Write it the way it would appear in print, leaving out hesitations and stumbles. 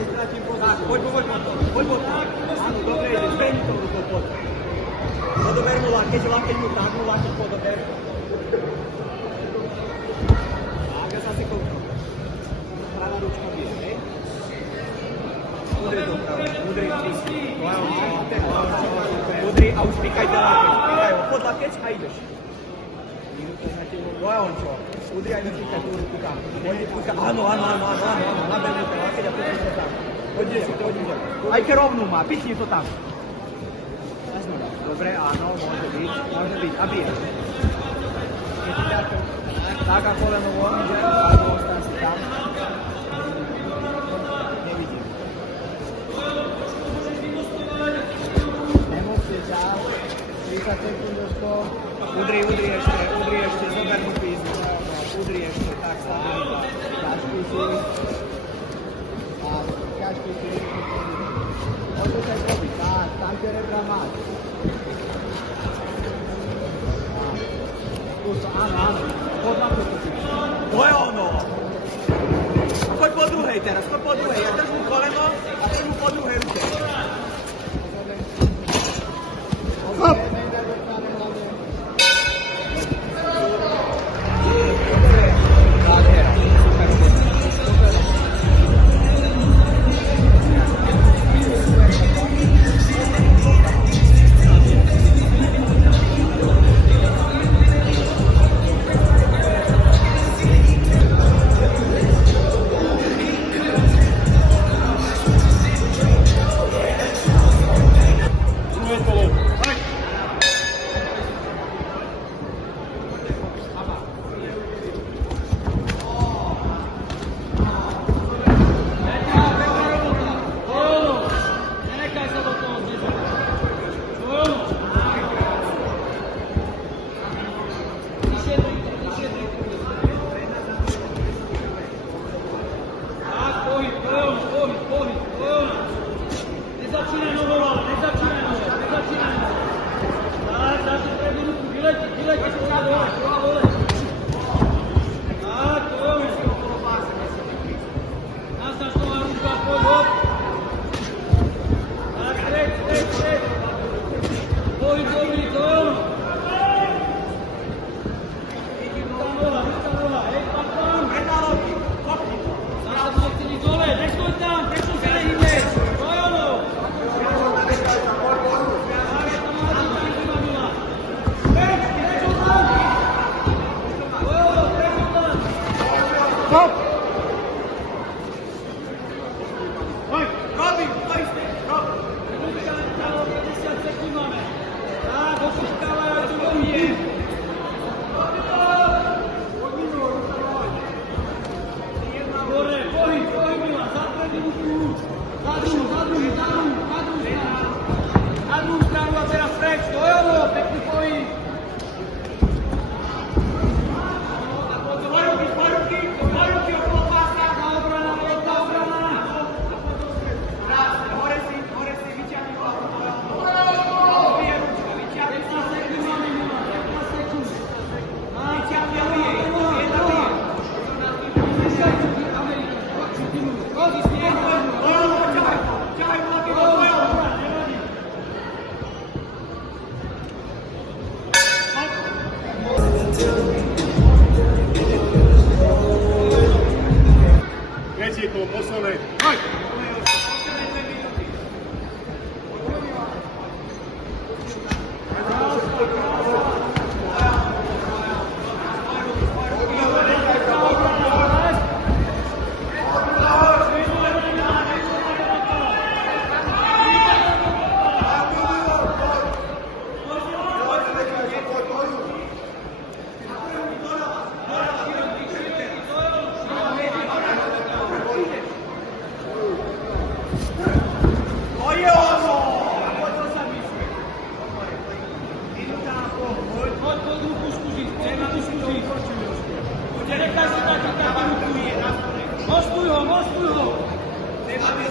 nestratím pozíciu. Poď po tak. Áno, dobre ideš, veľmi to rukou pod. Podober mu lakeť mu tak, mu lakeť podober. Tak, ja sa si koukám. Pravá ručka bije, hej? Udri dopravo, udri čistý. Udri a už píkaj do lakeť. Píkaj ho pod lakeť a ideš. To je on čo? Udri aj nepíkaj tú ruku tam. Áno, naberne ten lakeť a píkaj to tam. Hodí si to, hodí. Aj keď rovnú má, pichni to tam. Dobre, áno, môže byť. A bije. Tak a koleno von, že? Alebo ostan si tam. Nevidím. Nemusí čas. 30 sekúnd do 100. Udri ešte, zober mu písmu. Udri ešte, tak sa drží. Ťažký si. Ťažký si. Môžete sa robiť, tak, tam tie rebra máš. Áno, podľa to si. To je ono! A poď po druhej teraz, ja držím koleno a držím po druhej ruke. Hop! Mostruj ho! Treba byť